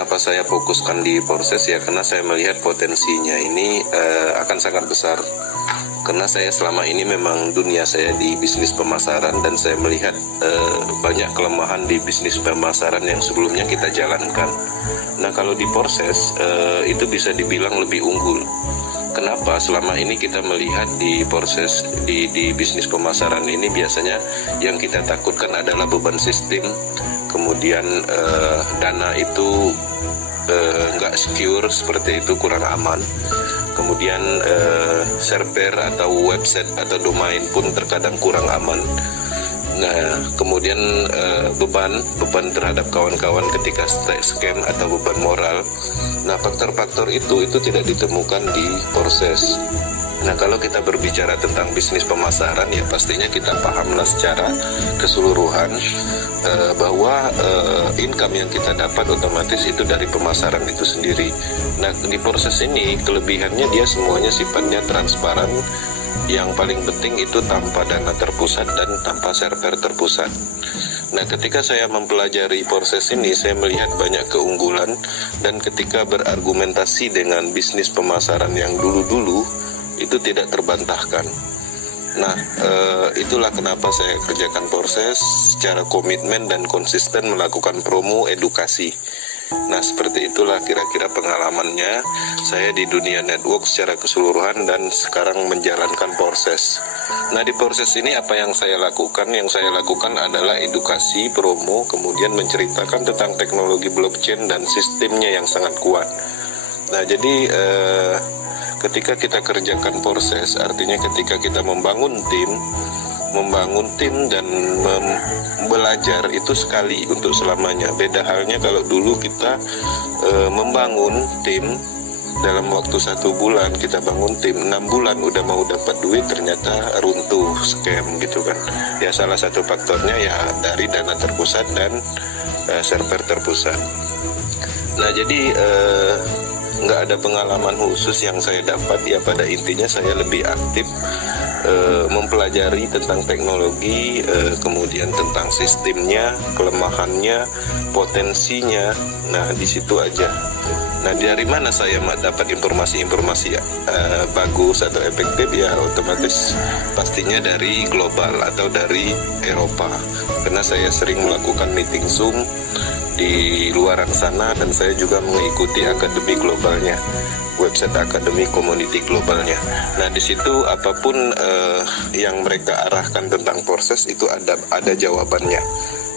kenapa saya fokuskan di proses ya, karena saya melihat potensinya ini akan sangat besar. Karena saya selama ini memang dunia saya di bisnis pemasaran, dan saya melihat banyak kelemahan di bisnis pemasaran yang sebelumnya kita jalankan. Nah, kalau di proses itu bisa dibilang lebih unggul. Kenapa? Selama ini kita melihat di proses di bisnis pemasaran ini biasanya yang kita takutkan adalah beban sistem, kemudian dana itu nggak secure, seperti itu, kurang aman. Kemudian server atau website atau domain pun terkadang kurang aman. Nah, kemudian beban terhadap kawan-kawan ketika scam atau beban moral. Nah, faktor-faktor itu tidak ditemukan di proses. Nah, kalau kita berbicara tentang bisnis pemasaran ya pastinya kita pahamlah secara keseluruhan bahwa income yang kita dapat otomatis itu dari pemasaran itu sendiri. Nah, di proses ini kelebihannya dia semuanya sifatnya transparan. Yang paling penting itu tanpa dana terpusat dan tanpa server terpusat. Nah, ketika saya mempelajari proses ini, saya melihat banyak keunggulan, dan ketika berargumentasi dengan bisnis pemasaran yang dulu-dulu, itu tidak terbantahkan. Nah, itulah kenapa saya kerjakan proses secara komitmen dan konsisten melakukan promo edukasi. Nah, seperti itulah kira-kira pengalamannya saya di dunia network secara keseluruhan dan sekarang menjalankan proses. Nah, di proses ini apa yang saya lakukan? Yang saya lakukan adalah edukasi, promo, kemudian menceritakan tentang teknologi blockchain dan sistemnya yang sangat kuat. Nah, jadi ketika kita kerjakan proses, artinya ketika kita membangun tim dan belajar itu sekali untuk selamanya. Beda halnya kalau dulu kita membangun tim dalam waktu 1 bulan, kita bangun tim 6 bulan udah mau dapat duit, ternyata runtuh, scam gitu kan. Ya salah satu faktornya ya dari dana terpusat dan server terpusat. Nah, jadi nggak ada pengalaman khusus yang saya dapat, ya pada intinya saya lebih aktif mempelajari tentang teknologi, kemudian tentang sistemnya, kelemahannya, potensinya. Nah, di situ aja. Nah, dari mana saya dapat informasi-informasi bagus atau efektif? Ya otomatis pastinya dari global atau dari Eropa, karena saya sering melakukan meeting Zoom di luaran sana, dan saya juga mengikuti akademi globalnya, website akademi community globalnya. Nah, di situ apapun yang mereka arahkan tentang proses itu ada jawabannya.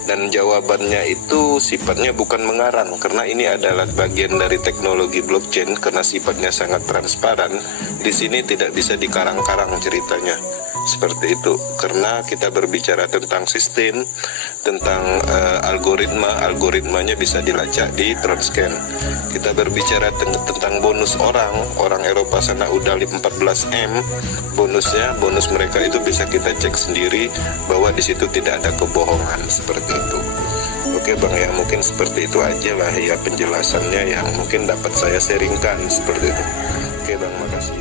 Dan jawabannya itu sifatnya bukan mengarang, karena ini adalah bagian dari teknologi blockchain, karena sifatnya sangat transparan. Di sini tidak bisa dikarang-karang ceritanya. Seperti itu, karena kita berbicara tentang sistem, tentang algoritmanya bisa dilacak di Tronscan. Kita berbicara tentang bonus orang Eropa sana udah 14M bonusnya, bonus mereka itu bisa kita cek sendiri bahwa di situ tidak ada kebohongan, seperti itu. Oke Bang, ya mungkin seperti itu aja lah ya penjelasannya yang mungkin dapat saya sharingkan, seperti itu. Oke Bang, makasih.